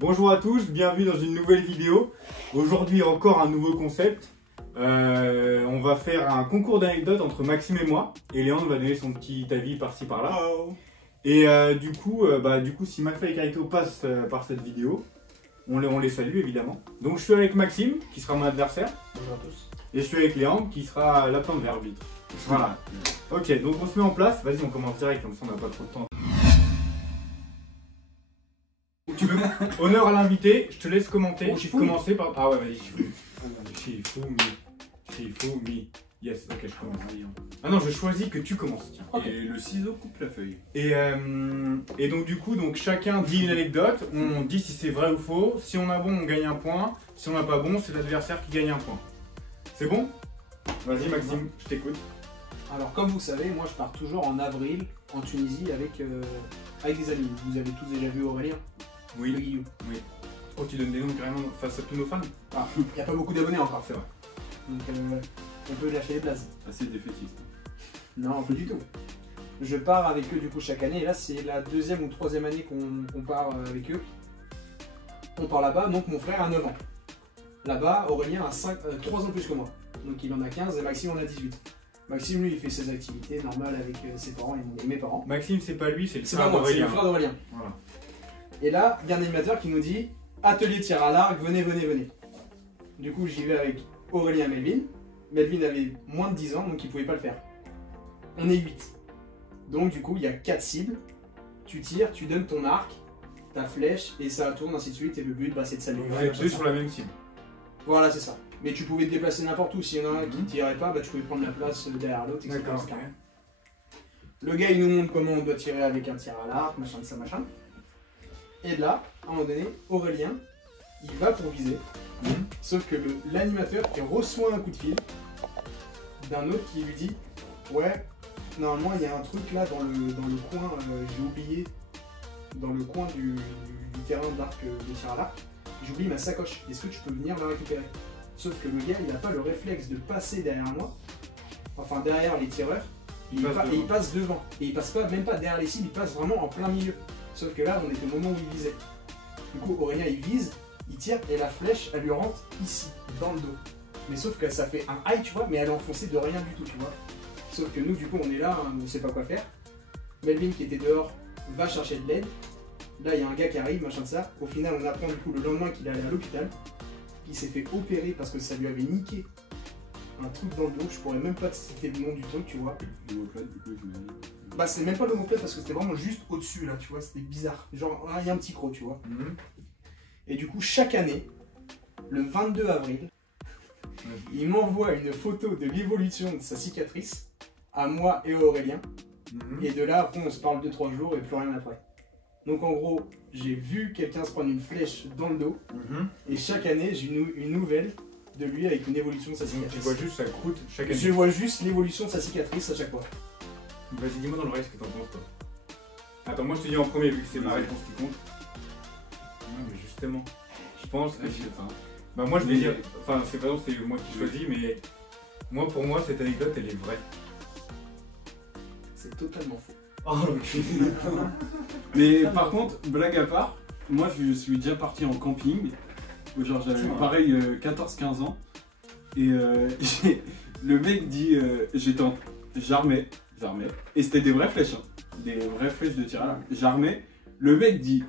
Bonjour à tous, bienvenue dans une nouvelle vidéo. Aujourd'hui encore un nouveau concept. On va faire un concours d'anecdotes entre Maxime et moi. Et Léandre va donner son petit avis par-ci par-là. Oh. Et du coup, si Mafa et Carito passent par cette vidéo, on les salue évidemment. Donc je suis avec Maxime, qui sera mon adversaire. Bonjour à tous. Et je suis avec Léandre, qui sera la plante d'arbitre. Voilà. Ok, donc on se met en place. Vas-y, on commence direct, comme ça on n'a pas trop de temps. Tu veux honneur à l'invité, je te laisse commenter. Oh, Shifumi. Commencer par. Ah ouais, vas-y, Shifumi. Shifumi. Yes, ok, je commence. Ah non, je choisis que tu commences. Tiens. Okay. Et le ciseau coupe la feuille. Et donc, du coup, chacun dit une anecdote. On dit si c'est vrai ou faux. Si on a bon, on gagne un point. Si on n'a pas bon, c'est l'adversaire qui gagne un point. C'est bon? Vas-y, Maxime, je t'écoute. Alors, comme vous savez, moi je pars toujours en avril en Tunisie avec des amis. Vous avez tous déjà vu Aurélien? Oui. Le Guillou. Oui. Oh, tu donnes des noms carrément face à tous nos fans? Ah, il n'y a pas beaucoup d'abonnés encore. C'est vrai. Donc, on peut lâcher les places. Assez défaitiste. Non, pas du tout. Je pars avec eux du coup chaque année. Et là, c'est la deuxième ou troisième année qu'on part avec eux. On part là-bas. Donc, mon frère a 9 ans. Là-bas, Aurélien a 3 ans plus que moi. Donc, il en a 15 et Maxime en a 18. Maxime, lui, il fait ses activités normales avec ses parents et mes parents. Maxime, c'est pas lui, c'est le C'est frère pas moi, c'est le d'Aurélien. frère d'Aurélien. Voilà. Et là, il y a un animateur qui nous dit atelier tir à l'arc, venez. Du coup, j'y vais avec Aurélien et Melvin. Melvin avait moins de 10 ans, donc il pouvait pas le faire. On est 8. Donc, du coup, il y a 4 cibles. Tu tires, tu donnes ton arc, ta flèche, et ça tourne, ainsi de suite. Et le but, c'est de s'aligner. Vous êtes deux sur la même cible. Voilà, c'est ça. Mais tu pouvais te déplacer n'importe où. S'il y en a un qui ne tirait pas, tu pouvais prendre la place derrière l'autre, etc. D'accord. Le gars, il nous montre comment on doit tirer avec un tir à l'arc, machin de ça, machin. Et là, à un moment donné, Aurélien, il va pour viser. Sauf que l'animateur, il reçoit un coup de fil d'un autre qui lui dit ouais, normalement, il y a un truc là dans le coin, j'ai oublié, dans le coin du terrain d'arc de tir à l'arc, j'ai oublié ma sacoche. Est-ce que tu peux venir la récupérer? Sauf que le gars, il n'a pas le réflexe de passer derrière moi, enfin derrière les tireurs, et il passe devant. Et il passe même pas derrière les cibles, il passe vraiment en plein milieu. Sauf que là, on est au moment où il visait. Du coup, Aurélien, il vise, il tire, et la flèche, elle lui rentre ici, dans le dos. Mais sauf que ça fait un high, tu vois, mais elle est enfoncée de rien du tout, tu vois. Sauf que nous, du coup, on est là, on sait pas quoi faire. Melvin, qui était dehors, va chercher de l'aide. Là, il y a un gars qui arrive, machin de ça. Au final, on apprend du coup le lendemain qu'il allait à l'hôpital. Il s'est fait opérer parce que ça lui avait niqué un truc dans le dos. Je pourrais même pas te citer le nom du truc, tu vois. L'homoplate, du coup, j'imagine. C'est même pas l'homoplate parce que c'était vraiment juste au-dessus, là, tu vois. C'était bizarre. Genre, il y a un petit croc, tu vois. Et du coup, chaque année, le 22 avril, il m'envoie une photo de l'évolution de sa cicatrice à moi et à Aurélien. Et de là, après, on se parle 2-3 jours et plus rien après. Donc en gros, j'ai vu quelqu'un se prendre une flèche dans le dos. Et chaque année, j'ai une nouvelle de lui avec une évolution de sa cicatrice. Tu vois juste sa croûte chaque année. Je vois juste l'évolution de sa cicatrice à chaque fois. Vas-y, dis-moi dans le reste ce que t'en penses, toi. Attends, moi je te dis en premier, vu que c'est ma réponse qui compte. Non, mais justement, je pense que. Bah, moi je vais dire. Enfin, c'est pas c'est moi qui choisis, mais. Pour moi, cette anecdote, elle est vraie. C'est totalement faux. Oh, Mais par contre, blague à part, moi je suis déjà parti en camping. Genre j'avais pareil 14-15 ans. Et le mec dit j'armais. Et c'était des vraies flèches, hein. Des vraies flèches de tir à l'arc. J'armais. Le mec dit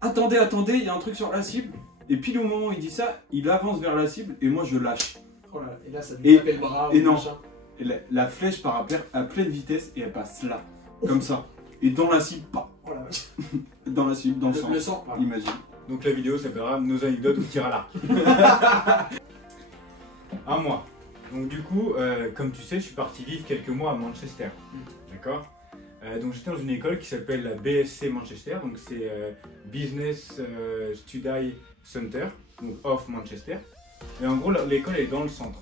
attendez, il y a un truc sur la cible. Et pile au moment où il dit ça, il avance vers la cible et moi je lâche. Oh là, et là ça lui tape le bras. Et non. Et la flèche part à pleine vitesse et elle passe là. Comme ça. Et dans la cible, pas. Oh la vache. Dans la cible, dans Le sang. Imagine. donc la vidéo s'appellera Nos anecdotes au tir à l'arc. À moi. Donc du coup, comme tu sais, je suis parti vivre quelques mois à Manchester. D'accord. Donc j'étais dans une école qui s'appelle la BSC Manchester. Donc c'est Business Study Center, donc of Manchester. Et en gros, l'école est dans le centre.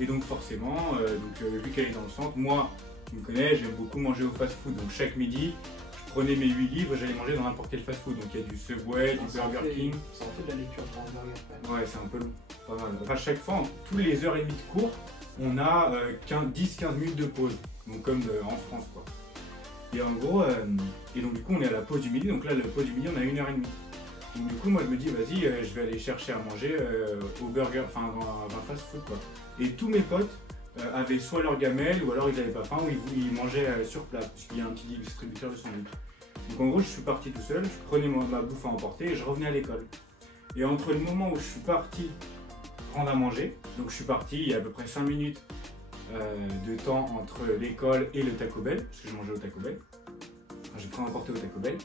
Et donc forcément, vu qu'elle est dans le centre, moi, tu me connais, j'aime beaucoup manger au fast-food. Donc chaque midi, je prenais mes 8 livres, j'allais manger dans n'importe quel fast-food. Donc il y a du Subway, du Burger King. Ça en fait de la lecture pour un burger quand même. Ouais, c'est un peu long, pas mal. Enfin, chaque fois, tous les heures et demie de cours, on a 10-15 minutes de pause. Donc comme en France, quoi. Et en gros, et donc du coup, on est à la pause du midi. Donc là, la pause du midi, on a 1h30. Donc du coup, moi je me dis, vas-y, je vais aller chercher à manger au burger, enfin dans un fast-food quoi. Et tous mes potes avaient soit leur gamelle, ou alors ils n'avaient pas faim, ou ils mangeaient sur place, puisqu'il y a un petit distributeur de sandwich. Donc en gros, je suis parti tout seul, je prenais ma bouffe à emporter et je revenais à l'école. Et entre le moment où je suis parti prendre à manger, donc je suis parti, il y a à peu près 5 minutes de temps entre l'école et le Taco Bell, parce que je mangeais au Taco Bell. Enfin, j'ai pris à emporter au Taco Bell.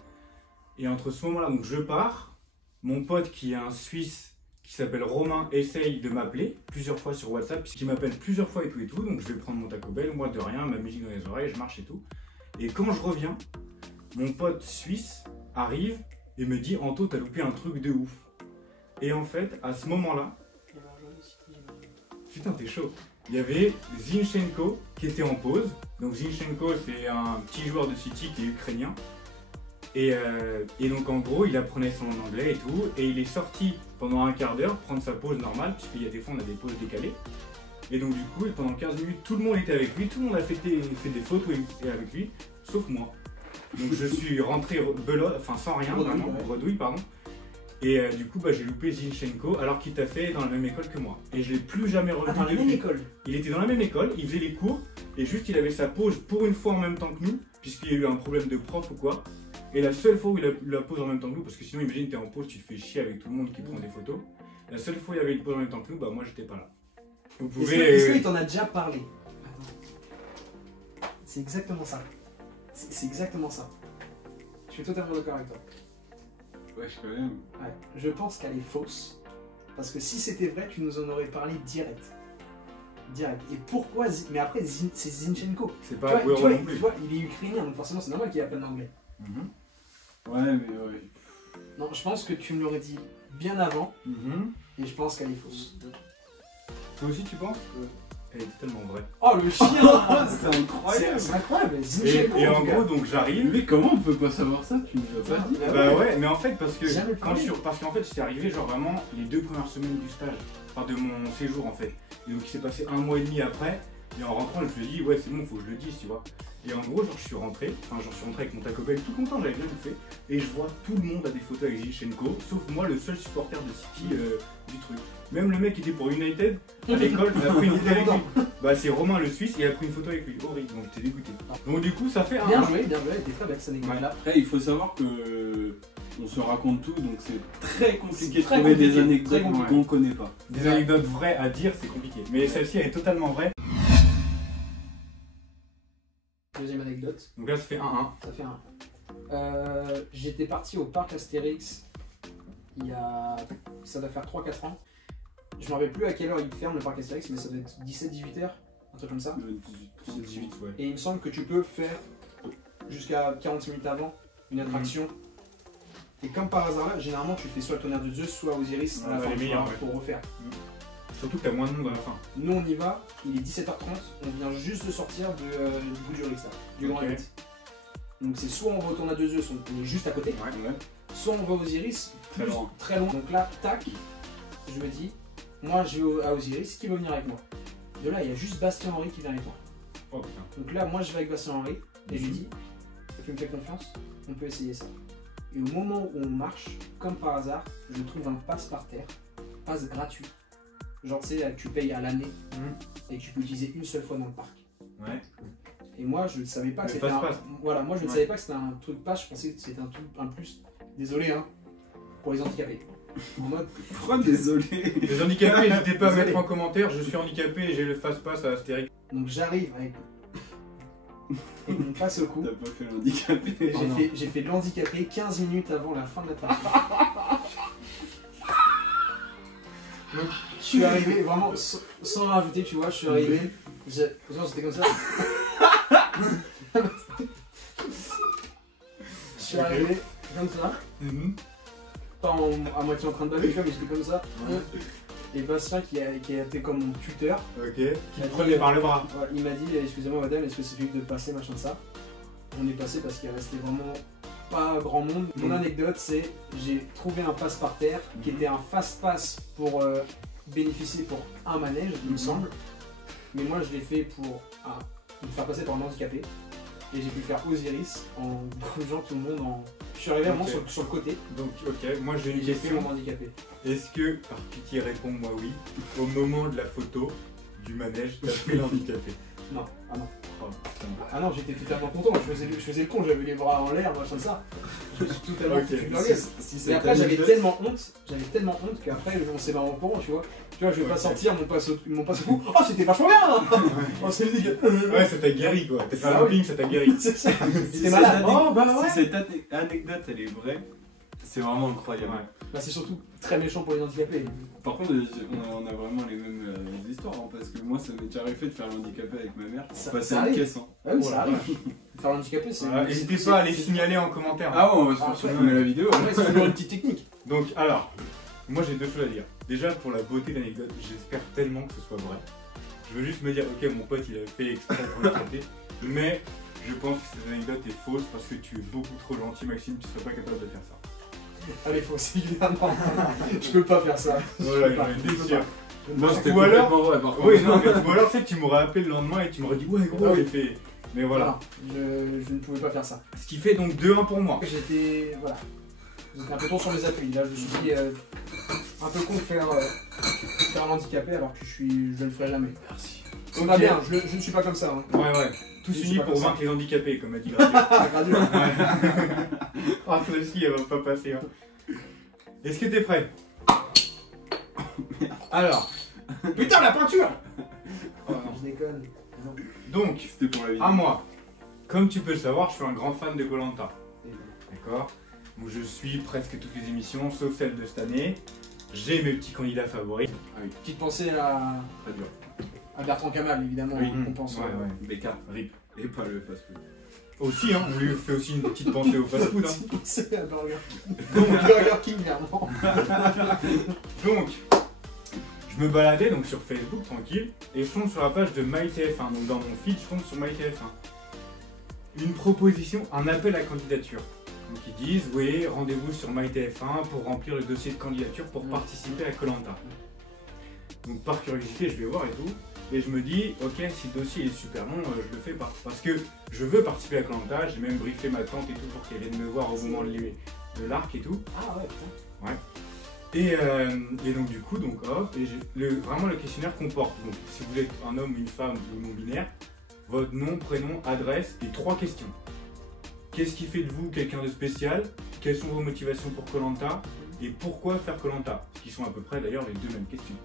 Et entre ce moment-là, donc je pars, mon pote qui est un Suisse qui s'appelle Romain essaye de m'appeler plusieurs fois sur WhatsApp, puisqu'il m'appelle plusieurs fois et tout, donc je vais prendre mon Taco Bell, moi de rien, ma musique dans les oreilles, je marche et tout. Et quand je reviens, mon pote suisse arrive et me dit « Anto, t'as loupé un truc de ouf ». Et en fait, à ce moment-là, putain t'es chaud, il y avait Zinchenko qui était en pause. Donc Zinchenko c'est un petit joueur de City qui est ukrainien. Et donc en gros il apprenait son anglais et tout. Et il est sorti pendant un quart d'heure prendre sa pause normale, puisqu'il y a des fois on a des pauses décalées. Et donc du coup pendant 15 minutes tout le monde était avec lui, tout le monde a fait des photos avec lui, sauf moi. Donc je suis rentré enfin sans rien, vraiment, bredouille pardon. Et du coup j'ai loupé Zinchenko alors qu'il t'a fait dans la même école que moi. Et je l'ai plus jamais revu. Dans la même école. Il était dans la même école, il faisait les cours, et juste il avait sa pause pour une fois en même temps que nous, puisqu'il y a eu un problème de prof ou quoi. Et la seule fois où il a eu la pause en même temps que nous, parce que sinon imagine t'es en pause, tu te fais chier avec tout le monde qui prend des photos. La seule fois où il y avait une pause en même temps que nous, moi j'étais pas là. Vous pouvez... Est-ce qu'il t'en a déjà parlé? C'est exactement ça. C'est exactement ça. Je suis totalement d'accord avec toi. Ouais, quand même. Ouais. Je pense qu'elle est fausse. Parce que si c'était vrai, tu nous en aurais parlé direct. Direct. Et pourquoi mais après, c'est Zinchenko. C'est pas tu vois, non plus. tu vois, il est ukrainien, donc forcément c'est normal qu'il apprenne l'anglais. Ouais, mais ouais. Non, je pense que tu me l'aurais dit bien avant. Et je pense qu'elle est fausse. Toi aussi tu penses? Elle est tellement vraie. Oh le chien. C'est incroyable. C'est incroyable. Zinchenko, Et en gros donc j'arrive. Mais comment on peut pas savoir ça? Tu ne l'as pas dit? Bah ouais, mais en fait parce que Jamais parce qu'en fait c'est arrivé genre vraiment les 2 premières semaines du stage, enfin de mon séjour en fait. Et donc il s'est passé 1 mois et demi après, et en rentrant je me suis dit ouais c'est bon, faut que je le dise, tu vois. Et en gros genre je suis rentré avec mon Taco Bell tout content, j'avais bien bouffé, et je vois tout le monde a des photos avec Zinchenko, sauf moi le seul supporter de City du truc. Même le mec qui était pour United à l'école a pris une photo avec lui. Bah c'est Romain le Suisse, il a pris une photo avec lui, horrible, donc j'étais dégoûté. Donc du coup ça fait un... Bien joué, elle était très belle cette anecdote là. Après il faut savoir que on se raconte tout, donc c'est très compliqué de très trouver compliqué, des anecdotes qu'on connaît pas. Des anecdotes vraies à dire c'est compliqué, mais celle-ci elle est totalement vraie. Deuxième anecdote. Donc là ça fait 1-1. Ça fait un. J'étais parti au parc Astérix il y a... ça doit faire 3-4 ans. Je me rappelle plus à quelle heure il ferme le parc Astérix, mais ça doit être 17-18h, un truc comme ça. 18, ouais. Et il me semble que tu peux faire jusqu'à 40 minutes avant une attraction. Et comme par hasard là, généralement tu fais soit le tonnerre de Zeus, soit Osiris à la fin du parc pour refaire. Surtout que t'as moins de monde à la fin. Nous on y va, il est 17h30, on vient juste de sortir du bout du Rix, du Grand Rex. Donc c'est soit on va au tonnerre de Zeus, on est juste à côté, soit on va aux Osiris, très loin. Donc là, tac, je me dis, moi je vais à Osiris, qui va venir avec moi? De là, il y a juste Bastien Henry qui vient avec moi. Oh putain. Donc là, moi je vais avec Bastien Henry, et je lui dis, tu me fais confiance, on peut essayer ça. Et au moment où on marche, comme par hasard, je trouve un pass par terre, pass gratuit. Genre tu sais, tu payes à l'année et tu peux l'utiliser une seule fois dans le parc. Ouais. Et moi je ne savais pas que c'était un... Voilà, moi je ne savais pas que c'était un truc pass, je pensais que c'était un truc un plus. Désolé hein, pour les handicapés. En mode... Pourquoi désolé? Les handicapés, n'hésitez pas à mettre en commentaire, je suis handicapé et j'ai le fast pass à Astérix. Donc j'arrive avec mon passe au cou. T'as pas fait l'handicapé? J'ai fait l'handicapé 15 minutes avant la fin de l'attraction. Donc je suis arrivé vraiment sans rajouter, tu vois, je suis arrivé. Genre j'étais comme ça. Je suis arrivé comme ça. Pas à moitié en train de baver, tu vois, mais j'étais comme ça. Et Bastien qui a été comme mon tuteur. Ok. Qui me prenait par le bras. Ouais, il m'a dit excusez-moi madame, est-ce que c'est celui de passer, machin de ça. On est passé parce qu'il restait vraiment pas grand monde. Mon anecdote c'est j'ai trouvé un pass par terre qui était un fast pass pour bénéficier pour un manège, il me semble. Mais moi je l'ai fait pour me faire passer pour un handicapé. Et j'ai pu faire Osiris en bougeant tout le monde Je suis arrivé vraiment Ok. sur le côté. Donc, ok, moi j'ai une J'ai fait question. mon handicapé. Est-ce que, par pitié, réponds-moi oui, au moment de la photo du manège, t'as fait l'handicapé? Non, ah non. Oh, putain. Ah non, j'étais totalement content. Je faisais le con, j'avais les bras en l'air, machin de ça. Je me suis totalement Ok. foutu de leur gueule. Si Et après, j'avais tellement honte qu'après, on s'est barré en courant, tu vois. Tu vois, je vais pas Ok. sortir mon passe au cou. Oh, c'était vachement bien hein. Oh, c'est le dégât. Ouais, ça t'a guéri quoi. T'as fait Ah un oui. looping, ça t'a guéri. C'est ça. Si J'étais malade. cette Oh, bah ouais. Si cette anecdote elle est vraie, c'est vraiment incroyable. Ouais. Bah, c'est surtout très méchant pour les handicapés. Par contre, on a vraiment les mêmes histoires, hein, parce que moi ça m'est déjà arrivé de faire l'handicapé avec ma mère pour Ça- passer ça une arrive. caisse. Hein. Ah oui, Oh ça la arrive. vache. Faire l'handicapé, c'est. Voilà, n'hésitez pas à les signaler en commentaire. Ah ouais, on va se Ah, faire supprimer la vidéo. Ouais, c'est toujours une petite technique. Donc, alors, moi j'ai deux choses à dire. Déjà, pour la beauté de l'anecdote, j'espère tellement que ce soit vrai. Je veux juste me dire, ok, mon pote il a fait exprès pour le traiter, mais je pense que cette anecdote est fausse parce que tu es beaucoup trop gentil, Maxime, tu serais pas capable de faire ça. Allez, faut aussi évidemment. Je peux pas faire ça. Voilà, Je peux pas. j'en étais sûr. Moi c'était Ou alors- complètement vrai par contre. Oui, non, mais ou alors, tu sais, tu m'aurais appelé le lendemain et tu m'aurais dit, ouais, gros, Ah oui. j'ai fait. Mais voilà. Je ne pouvais pas faire ça. Ce qui fait donc 2-1 pour moi. J'étais. Voilà. J'étais un peu trop sur mes appuis. Là, je me suis dit. Un peu con de faire un handicapé alors que je ne le ferai jamais. Merci. C'est Ok. pas bien, je ne suis pas comme ça. Hein. Ouais, ouais. Tous Je unis suis pas pour comme ça. vaincre les handicapés, comme a dit Graduel. Ah, gradué. Ah, celle-ci, elle va pas passer. Hein. Est-ce que t'es prêt? Alors. Putain, la peinture. Oh, non. Je déconne. Non. Donc, C'était pour la vidéo. à moi. Comme tu peux le savoir, je suis un grand fan de Koh Lanta. D'accord? Donc je suis presque toutes les émissions, sauf celle de cette année. J'ai mes petits candidats favoris. Petite pensée à Très dur. Bertrand Kamal, évidemment, Oui. qu'on pense. Ouais, ouais. BK. RIP. Et pas le fast-food. Aussi, hein, on lui fait aussi une petite pensée au fast-food. Hein. Petite pensée à Burger King. Donc, Burger King, clairement. Donc, je me baladais donc sur Facebook tranquille et je tombe sur la page de MyTF1. Donc dans mon feed, je tombe sur MyTF1. Une proposition, un appel à candidature. Donc ils disent, oui, rendez-vous sur MyTF1 pour remplir le dossier de candidature pour participer à Koh Lanta. Donc par curiosité, je vais voir et tout. Et je me dis, ok, si le dossier est super long, je le fais pas. Parce que je veux participer à Koh Lanta, j'ai même briefé ma tante et tout pour qu'elle vienne me voir au moment de l'arc et tout. Ah ouais, putain. Et donc du coup, donc hop, et vraiment le questionnaire comporte, donc si vous êtes un homme, une femme ou non-binaire, votre nom, prénom, adresse et 3 questions. Qu'est-ce qui fait de vous quelqu'un de spécial? Quelles sont vos motivations pour Koh Lanta? Et pourquoi faire Koh Lanta? Ce qui sont à peu près d'ailleurs les deux mêmes questions.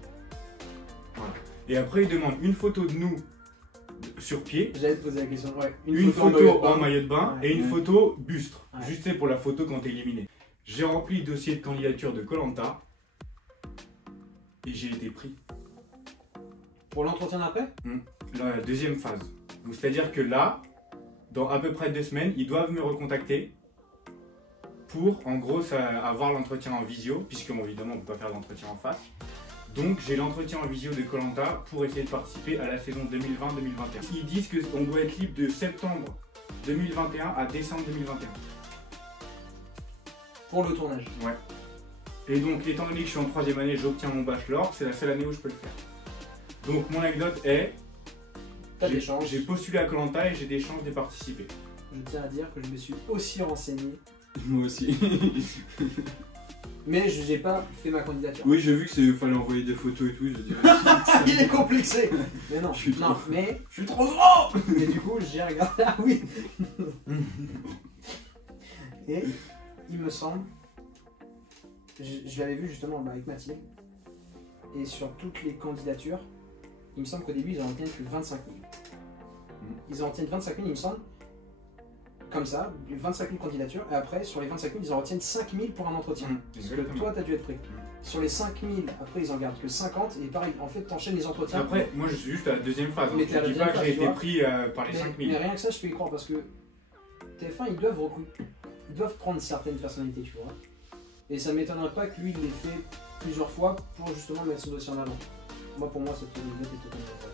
Voilà. Et après, il demande une photo de nous sur pied, J'allais te poser la question. Ouais. une photo en maillot de bain Ouais. et une photo bustre, Ouais. juste pour la photo quand t'es éliminé. J'ai rempli le dossier de candidature de Koh Lanta et j'ai été pris. Pour l'entretien d'après? La deuxième phase. Donc, c'est-à-dire que là, dans à peu près 2 semaines, ils doivent me recontacter pour, en gros, avoir l'entretien en visio, puisque bon, évidemment, on ne peut pas faire l'entretien en face. Donc, j'ai l'entretien en visio de Koh Lanta pour essayer de participer à la saison 2020-2021. Ils disent qu'on doit être libre de septembre 2021 à décembre 2021. Pour le tournage. Ouais. Et donc, étant donné que je suis en 3e année, j'obtiens mon bachelor, c'est la seule année où je peux le faire. Donc, mon anecdote est... T'as des chances. J'ai postulé à Koh Lanta et j'ai des chances de participer. Je tiens à dire que je me suis aussi renseigné, Moi aussi. mais je n'ai pas fait ma candidature. Oui, j'ai vu que fallait envoyer des photos et tout. Je dis, Il est complexé. Mais non, Je suis non, trop- mais je suis trop grand. Mais du coup, j'ai regardé. Ah oui. Et il me semble, je l'avais vu justement avec Mathilde, et sur toutes les candidatures, il me semble qu'au début ils en retiennent que 25 000. Ils en retiennent 25 000, il me semble, comme ça, 25 000 candidatures, et après sur les 25 000 ils en retiennent 5 000 pour un entretien. Parce que Exactement. toi t'as dû être pris. Sur les 5 000, après ils en gardent que 50, et pareil, en fait t'enchaînes les entretiens. Après, moi je suis juste à la deuxième phase. Mais hein. t'es à la Je dis pas deuxième que j'ai phase, été tu pris par les 5000. Mais rien que ça, je peux y croire parce que TF1, ils doivent recruter, ils doivent prendre certaines personnalités, tu vois. Et ça m'étonnerait pas que lui, il l'ait fait plusieurs fois pour justement mettre son dossier en avant. Moi, pour moi, cette anecdote est totalement vraie.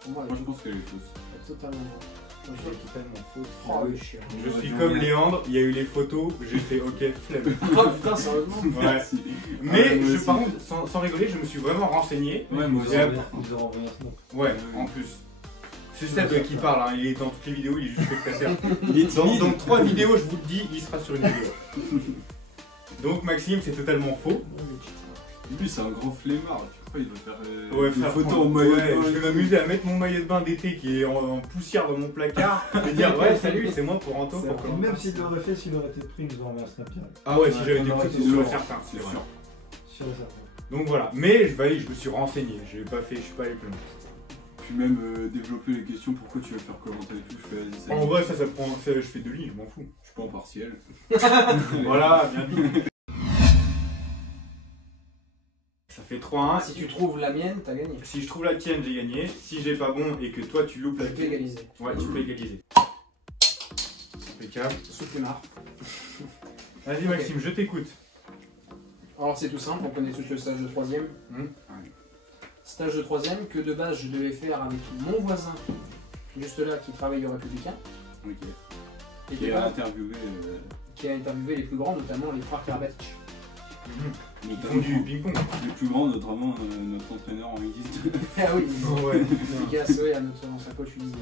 Pour moi, moi je pense qu'elle est fausse. elle est totalement vraie. Donc, C'est totalement faux. Oh, le chien. Je suis comme Léandre, il y a eu les photos, j'ai fait ok, flemme. Oh putain, sérieusement. Ouais. Merci. Mais moi je, aussi. par contre, sans rigoler, je me suis vraiment renseigné. Ouais, moi aussi. Et Ils ont envoyé un snap. Ouais, en plus. C'est Seb qui parle, hein. Il est dans toutes les vidéos, il est juste spectateur. Il est timide. Dans 3 vidéos, je vous le dis, il sera sur une vidéo. Donc Maxime, c'est totalement faux. Lui, c'est un grand flemmard. Tu crois il va faire Ouais, des faire photos prendre- en maillot ouais, de bain. je vais m'amuser à mettre mon maillot de bain d'été qui est en poussière dans mon placard et dire ouais salut c'est moi pour Anto pour Et même s'il l'aurait fait, s'il aurait été pris, il nous aurait envoyé un Snapchat. Ah ouais si Ouais, j'avais on des aurait prix été c'est sûr et sûr, certain c'est c'est vrai. sûr. Sûr et certain. Donc voilà, mais je me suis renseigné, je suis pas allé plus loin. Puis même développer les questions, pourquoi tu vas faire commenter et tout, je fais vas-y, ça y est. En vrai ça prend, je fais 2 lignes, je m'en fous. Je suis pas en partiel. Voilà, bien dit. Ça fait 3-1. Si tu trouves la mienne, t'as gagné. Si je trouve la tienne, j'ai gagné. Si j'ai pas bon et que toi tu loupes la Je peux tienne, égaliser. ouais, tu peux égaliser. Impeccable. Souffle marre. Vas-y Ok. Maxime, je t'écoute. Alors c'est tout simple, on connaît tous le stage de 3ème. Stage de 3ème que de base je devais faire avec mon voisin, juste là, qui travaille au Républicain. Ok. Et Qui de a base, interviewé. qui a interviewé les plus grands, notamment les frères Karbach. Ils font du ping-pong. Les plus grands, notamment notre entraîneur en U10. Ah oui, Ouais. dédicace ouais, à notre ancien coach Ulysse.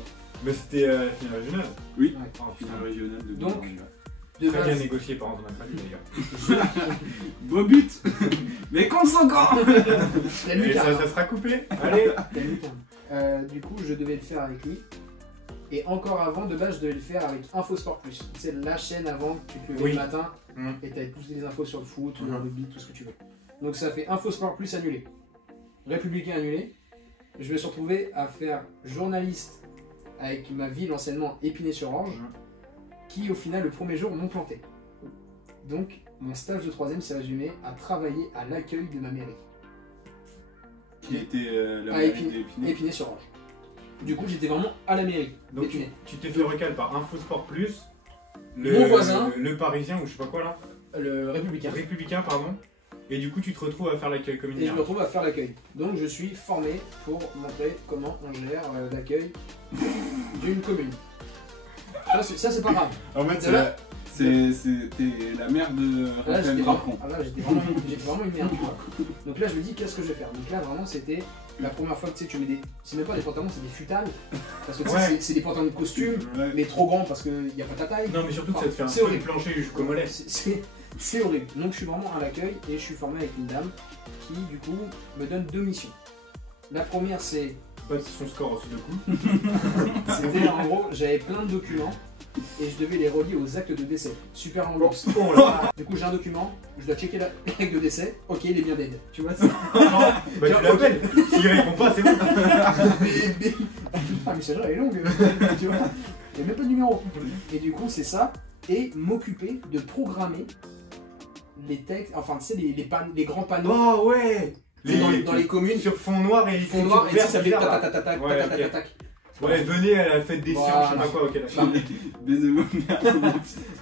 Mais c'était la finale régionale. Oui. Ouais. Oh putain. Finale régionale de Donc, Boulogne. De Très bien base, négocié par Antonin Crali d'ailleurs. Beau but. Mais contre encore. la Et lucarne. ça sera coupé. Allez. La lucarne. Du coup, je devais le faire avec lui. Et encore avant, de base, je devais le faire avec InfoSport Plus. C'est la chaîne avant que tu te levais Oui. le matin Mm. et t'avais toutes les infos sur le foot, Mhm. le rugby, tout ce que tu veux. Donc ça fait InfoSport Plus annulé. Républicain annulé. Je me suis retrouvé à faire journaliste avec ma ville anciennement Épinay-sur-Orge, Mhm. qui au final le premier jour m'ont planté. Donc mon stage de 3ème s'est résumé à travailler à l'accueil de ma mairie, Qui était la Ah, mairie Épinay. d'Épinay. Épinay-sur-Orge. Du coup j'étais vraiment à la mairie Donc d'Épinay. tu t'es fait recal par InfoSport Plus. Mon voisin. Le Parisien ou je sais pas quoi là. Le républicain. Républicain pardon. Et du coup tu te retrouves à faire l'accueil Et je communautaire. me retrouve à faire l'accueil. Donc je suis formé pour montrer comment on gère l'accueil d'une commune. Ça c'est pas grave. En fait, De là- c'était la mère de Là Raphaël j'étais Dracon. vraiment une merde, tu vois. Donc là je me dis qu'est-ce que je vais faire. Donc là vraiment c'était la première fois que tu sais tu mets des. C'est même pas des pantalons, c'est des futales. Parce que tu sais, Ouais. c'est des pantalons de costume, Ouais. mais trop grands parce qu'il n'y a pas ta taille. Non mais surtout que ça te fait un C'est feu horrible. plancher jusqu'au mollet. C'est horrible. Donc je suis vraiment à l'accueil et je suis formé avec une dame qui du coup me donne 2 missions. La première c'est Battre son score au Sudoku. C'était en gros, j'avais plein de documents et je devais les relier aux actes de décès. Super ambiance. Oh là. Du coup, j'ai un document, je dois checker l'acte de décès. Ok, il est bien dead. Tu vois Bah tu l'appelles. S'il répond pas c'est bon. La messagerie elle est longue. Tu vois il n'y a même pas de numéro. Et du coup, c'est ça. Et m'occuper de programmer les textes, enfin, tu sais, les grands panneaux Oh ouais. tu sais, dans les communes. Sur fond noir et Fond noir, et tu sais, ça fait bizarre, là. tac, Ouais, tac, ok. tac, tac. Ouais, venez à la fête des sciences, je sais pas quoi, ok, d'accord. Baisez-moi merde.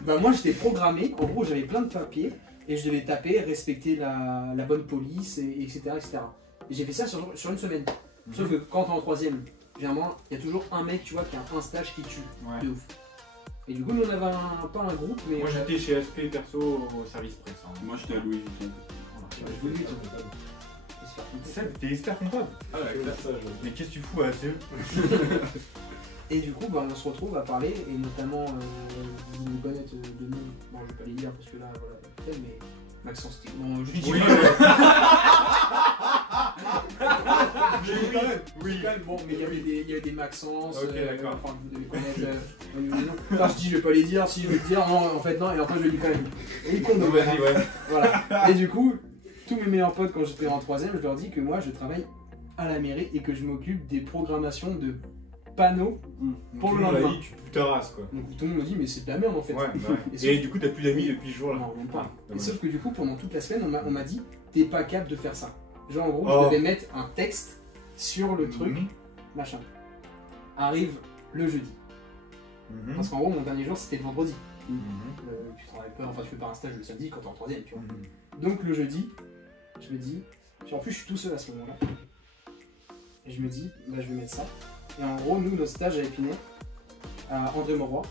Bah moi j'étais programmé, en gros j'avais plein de papiers et je devais taper, respecter la bonne police, et etc. etc. Et j'ai fait ça sur une semaine. Sauf que quand t'es en 3ème, généralement il y a toujours un mec tu vois qui a un stage qui tue, Ouais. de ouf. Et du coup nous on avait pas un groupe mais... Moi j'étais chez SP perso au service presse. Hein. Moi j'étais à Louis Vuitton. je voulais lui, Ça, t'es expert comptable. Ah ouais, classe. Mais qu'est-ce que tu fous à ACE? Et du coup bah, on se retrouve à parler et notamment vous me connaissez de nom, bon je vais pas les dire parce que là voilà, peut-être, mais Maxence c'était... Bon je lui dis Oui, Je dis quand même. oui. Bon, mais il y avait des Maxence, Ok, d'accord. enfin, vous devez connaître. Enfin, je dis, je vais pas les dire, si je vais te dire, non, en fait, non, et après, je le dis quand même. Et il compte, Non, donc, vas-y, ouais. voilà. Et du coup, tous mes meilleurs potes, quand j'étais en 3ème, je leur dis que moi, je travaille à la mairie et que je m'occupe des programmations de panneaux. Pour le lendemain. Tu putes ta race, quoi. Donc, tout le monde me dit, mais c'est de la merde en fait. Ouais, bah ouais. Et Et du coup, t'as plus d'amis depuis ce jour-là. Non, même pas. Ah, Et dommage. sauf que du coup, pendant toute la semaine, on m'a dit, t'es pas capable de faire ça. Genre, en gros, Oh. je devais mettre un texte sur le truc, Mhm. machin. Arrive le jeudi. Mhm. Parce qu'en gros, mon dernier jour, c'était le vendredi. Mhm. Tu travailles pas, enfin, tu fais pas un stage le samedi quand t'es en 3ème, tu vois. Mhm. Donc, le jeudi, je me dis, puis en plus, je suis tout seul à ce moment-là. Et je me dis, bah, je vais mettre ça. Et en gros, nous, notre stage à Épinay, à André Mauroy,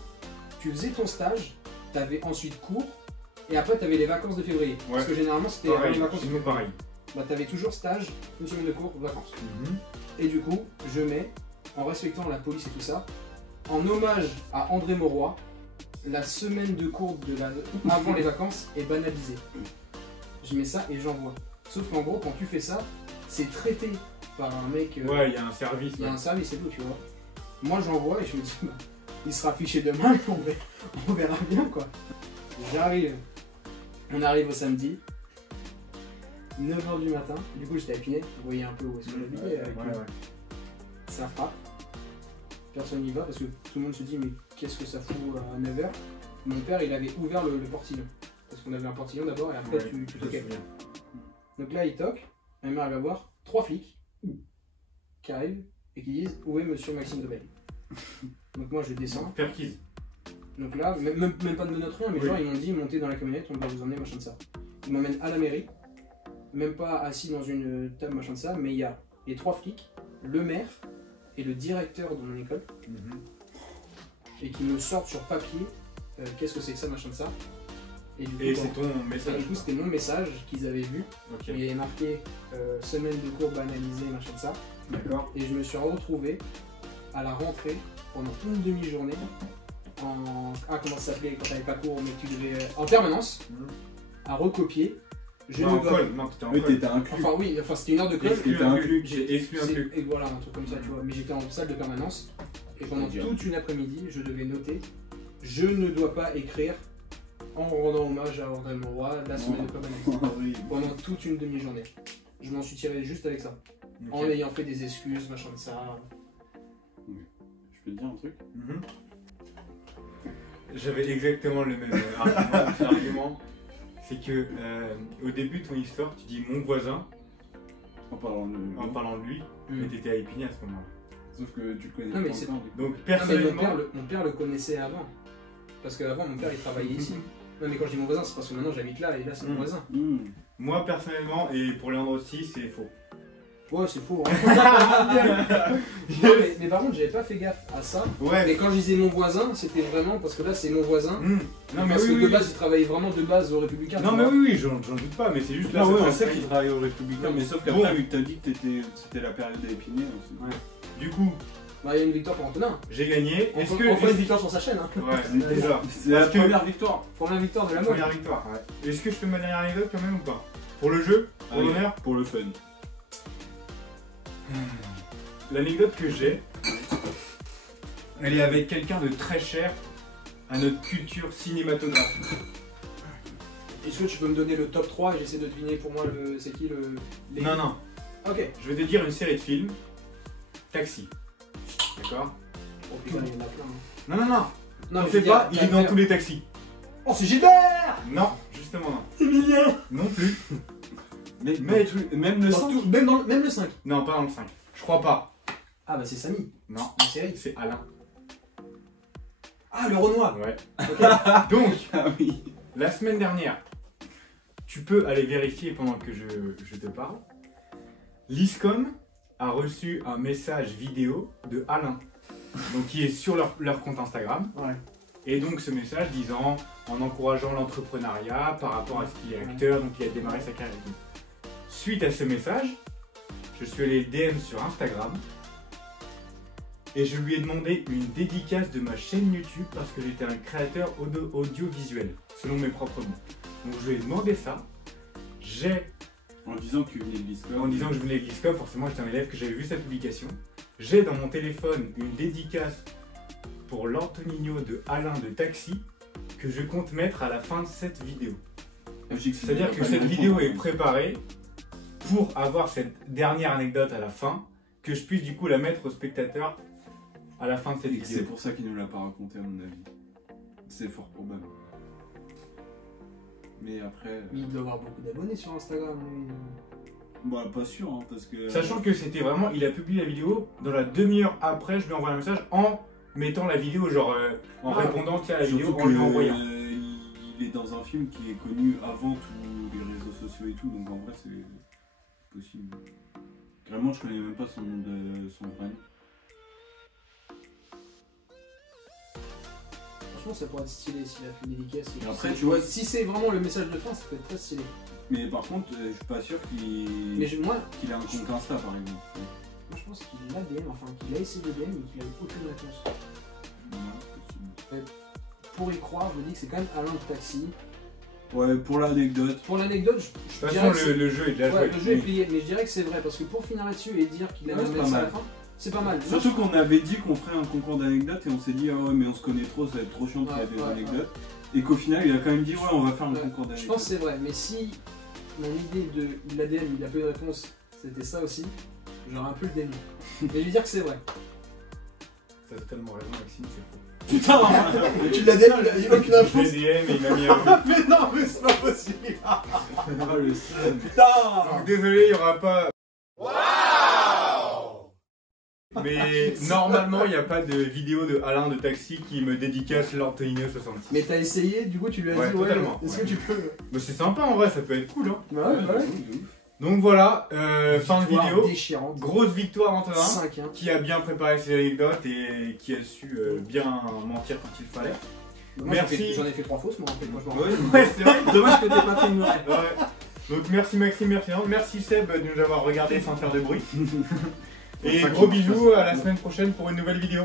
tu faisais ton stage, t'avais ensuite cours, et après, t'avais les vacances de février. Parce que généralement, c'était avant les Pareil, vacances de chez nous, février. pareil. Bah, t'avais toujours stage, une semaine de cours, vacances. Mhm. Et du coup, je mets en respectant la police et tout ça, en hommage à André Mauroy, la semaine de cours avant les vacances est banalisée. Je mets ça et j'envoie. Sauf qu'en gros, quand tu fais ça, c'est traité par un mec. Ouais, il y a un service. Il y a un service et tout, tu vois. Moi, j'envoie et je me dis, bah, il sera affiché demain, on verra bien quoi. J'arrive, on arrive au samedi, 9h du matin, du coup j'étais à Épinay, vous voyez un peu où est-ce que j'habitais, ça frappe, personne n'y va parce que tout le monde se dit mais qu'est-ce que ça fout à 9h. Mon père il avait ouvert le portillon, parce qu'on avait un portillon d'abord et après tu toquais. Donc là il toque, ma mère elle va voir 3 flics qui arrivent et qui disent où est monsieur Maxime Dobel. Donc moi je descends. Perquise. Donc là, même pas de menottes rien, mais genre ils m'ont dit montez dans la camionnette, on va vous emmener, machin de ça. Ils m'emmènent à la mairie, même pas assis dans une table, machin de ça, mais il y a les 3 flics, le maire et le directeur de mon école, et qui me sortent sur papier qu'est-ce que c'est que ça, machin de ça. Et c'est ton message. Et du coup c'était mon message qu'ils avaient vu, il y avait marqué semaine de cours banalisée, machin de ça. D'accord. Et je me suis retrouvé à la rentrée pendant une demi-journée. Comment ça s'appelait quand t'avais pas cours mais tu devais en permanence à recopier. Non, t'étais en colle. T'étais inclus. Enfin oui, c'était une heure de colle. J'ai exclu inclus. Et voilà, un truc comme ça, tu vois. Mais j'étais en salle de permanence et pendant toute une après-midi, je devais noter. Je ne dois pas écrire en rendant hommage à André Mauroy la semaine de permanence. Pendant toute une demi-journée. Je m'en suis tiré juste avec ça. En ayant fait des excuses, machin de ça. Je peux te dire un truc? J'avais exactement le même argument. C'est que au début de ton histoire, tu dis mon voisin en parlant de lui, mais t'étais à Épinay à ce moment-là. Sauf que tu le connais non, mais pas encore. Donc personnellement, mon père le connaissait avant. Parce qu'avant mon père il travaillait ici. Non mais quand je dis mon voisin, c'est parce que maintenant j'habite là et là c'est mon voisin. Moi personnellement, et pour Léandre aussi, c'est faux. Ouais, c'est faux. Hein. Non, mais par contre, j'avais pas fait gaffe à ça. Ouais. Mais quand je disais mon voisin, c'était vraiment parce que là, c'est mon voisin. Non, mais parce oui, que de base, il travaillait vraiment de base au Républicain. Non, mais oui, j'en doute pas, mais c'est juste là. Non, ouais, on sait qu'il travaillait au Républicain, mais sauf qu'après, vu que t'as dit que c'était la période d'Épinay. Ouais. Du coup, bah, il y a une victoire pour Antonin. j'ai gagné. On fait une victoire sur sa chaîne. Hein. Ouais, déjà. C'est la première victoire. Première victoire de la mode. Première victoire, ouais. Est-ce que je fais ma dernière anecdote quand même ou pas? Pour le jeu? Pour l'honneur? Pour le fun. L'anecdote que j'ai, elle est avec quelqu'un de très cher à notre culture cinématographique. Est-ce que tu peux me donner le top 3 et j'essaie de deviner pour moi c'est qui les... Non. Ok. Je vais te dire une série de films. Taxi. D'accord? Oh putain, il y en a plein. Non. Non, T'en mais fais pas, il est dans tous les taxis. Oh, c'est Gilbert! Non, justement non. Emilien! Non plus. Mais même le 5. Même le 5. Non, pas dans le 5. Je crois pas. Ah bah c'est Samy. Non. La série. C'est Alain. Ah, le Renoir. Ouais. Okay. Donc, Ah oui. la semaine dernière, tu peux aller vérifier pendant que je te parle. L'ISCOM a reçu un message vidéo de Alain, donc qui est sur leur compte Instagram. Ouais. Et donc ce message disant, en encourageant l'entrepreneuriat par rapport à ce qu'il est acteur, donc il a démarré sa carrière et tout. Suite à ce message, je suis allé DM sur Instagram et je lui ai demandé une dédicace de ma chaîne YouTube parce que j'étais un créateur audiovisuel, selon mes propres mots. Donc je lui ai demandé ça. En disant que tu venais de l'ISCOM. En disant que je venais de l'ISCOM, forcément j'étais un élève que j'avais vu cette publication. J'ai dans mon téléphone une dédicace pour l'Antonino de Alain de Taxi que je compte mettre à la fin de cette vidéo. C'est-à-dire que cette vidéo est préparée pour avoir cette dernière anecdote à la fin, que je puisse du coup la mettre aux spectateurs à la fin de cette vidéo. C'est pour ça qu'il ne l'a pas raconté à mon avis. C'est fort probable. Mais après... Il doit avoir beaucoup d'abonnés sur Instagram. Bah pas sûr hein, parce que... Sachant que c'était vraiment, il a publié la vidéo, dans la demi-heure après je lui ai envoyé un message en mettant la vidéo, genre en répondant à la vidéo, en lui envoyant. Il est dans un film qui est connu avant tous les réseaux sociaux et tout, donc en vrai c'est possible. Carrément je connais même pas son vrai nom. Franchement ça pourrait être stylé s'il a fait une dédicace. Et après tu vois... Si c'est vraiment le message de fin, ça peut être très stylé. Mais par contre je suis pas sûr qu'il Mais moi... qu'il a un compte Insta par exemple. Je je pense qu'il a DM, enfin qu'il a essayé de DM et qu'il a eu aucune réponse. Pour y croire, je me dis que c'est quand même Alain de Taxi. Ouais, pour l'anecdote. Pour l'anecdote, De je toute dirais façon, que le jeu est déjà ouais, joué. le jeu est plié, mais je dirais que c'est vrai parce que pour finir là-dessus et dire qu'il a Ouais, même c'est pas ça à la mal. fin, c'est pas mal. Surtout qu'on avait dit qu'on ferait un concours d'anecdotes et on s'est dit, ah ouais, mais on se connaît trop, ça va être trop chiant de Ouais, faire des ouais, anecdotes. Et qu'au final, il a quand même dit, ouais, on va faire un Ouais, concours Je pense d'anecdotes. que c'est vrai, mais si mon idée de l'ADN, il a peu de réponse, c'était ça aussi, j'aurais un peu le démon. Mais je vais dire que c'est vrai. T'as totalement raison, Maxime, c'est faux. Putain tu l'as DM, il a aucune Je réponse. l'ai DM et il m'a mis un Mais non, mais c'est pas possible. Ah, le seum. Putain. Donc désolé, il n'y aura pas. Mais normalement, il n'y a pas de vidéo de Alain de Taxi qui me dédicace l'Antonino 66. Mais t'as essayé, du coup tu lui as Ouais, dit ouais, totalement, est-ce ouais. que tu peux. Mais c'est sympa en vrai, ça peut être cool. Hein. Bah ouais, ouais. Donc voilà, fin de Victoire vidéo. déchirante. Grosse victoire Antonin, 5, hein. qui a bien préparé ses anecdotes et qui a su bien mentir quand il fallait. Moi, Merci. J'en ai fait 3 fausses, moi en fait, moi je m'en Ouais, rappelle. ouais, c'est vrai. Dommage que t'aies pas fait une vraie. Ouais. Donc merci Maxime, merci Anne. Merci Seb de nous avoir regardé sans faire de bruit. Et Faut pas gros qu'il bisous fasse- à la semaine prochaine pour une nouvelle vidéo.